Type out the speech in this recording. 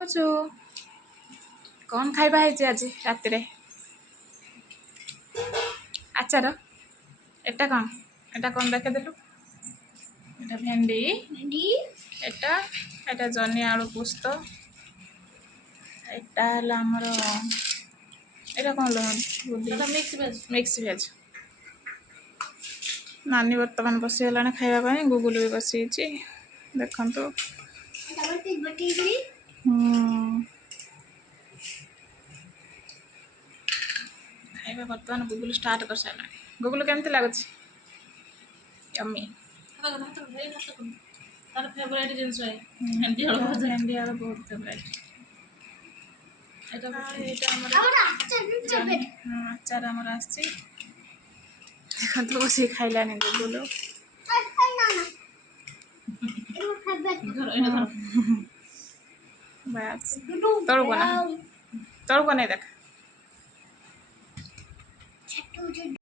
କରୁଛୁ କ'ଣ ଖାଇବା ହେଇଛି ଆଜି ରାତିରେ? ଆଚାର। ଏଟା କ'ଣ ଦେଖେଇଦେଲୁ? ଏଟା ଭେଣ୍ଡି, ଏଟା ଜହ୍ନି ଆଳୁ ପୁସ୍ତ, ଏଟା ହେଲା ଆମର ଏଟା କ'ଣ ମିକ୍ସ ଭେଜ୍। ନାନୀ ବର୍ତ୍ତମାନ ବସିଗଲାଣି ଖାଇବା ପାଇଁ, ଗୁଗୁଲ ବି ବସିଯାଇଛି ଦେଖନ୍ତୁ। ଖାଇବା ବର୍ତ୍ତମାନ ଗୁଗୁଲ ଷ୍ଟାର୍ଟ କରିସାରିଲାଣି। ଗୁଗୁଲ କେମିତି ଲାଗୁଛି? ୟମ୍ମି। ତାର ଫେଭରାଇଟ୍ ଜିନିଷ ଭେଣ୍ଡି ଆଳୁ ବହୁତ ଫେଭରାଇଟ୍। ଏଇଟା ଆମର ଆଚାର ଆମର ଆସିଛି ଦେଖନ୍ତୁ, ବସିକି ଖାଇଲାଣି ଗୁଗୁଲ। ବାସ୍ ତଳକୁ ନାଇଁ ଦେଖ।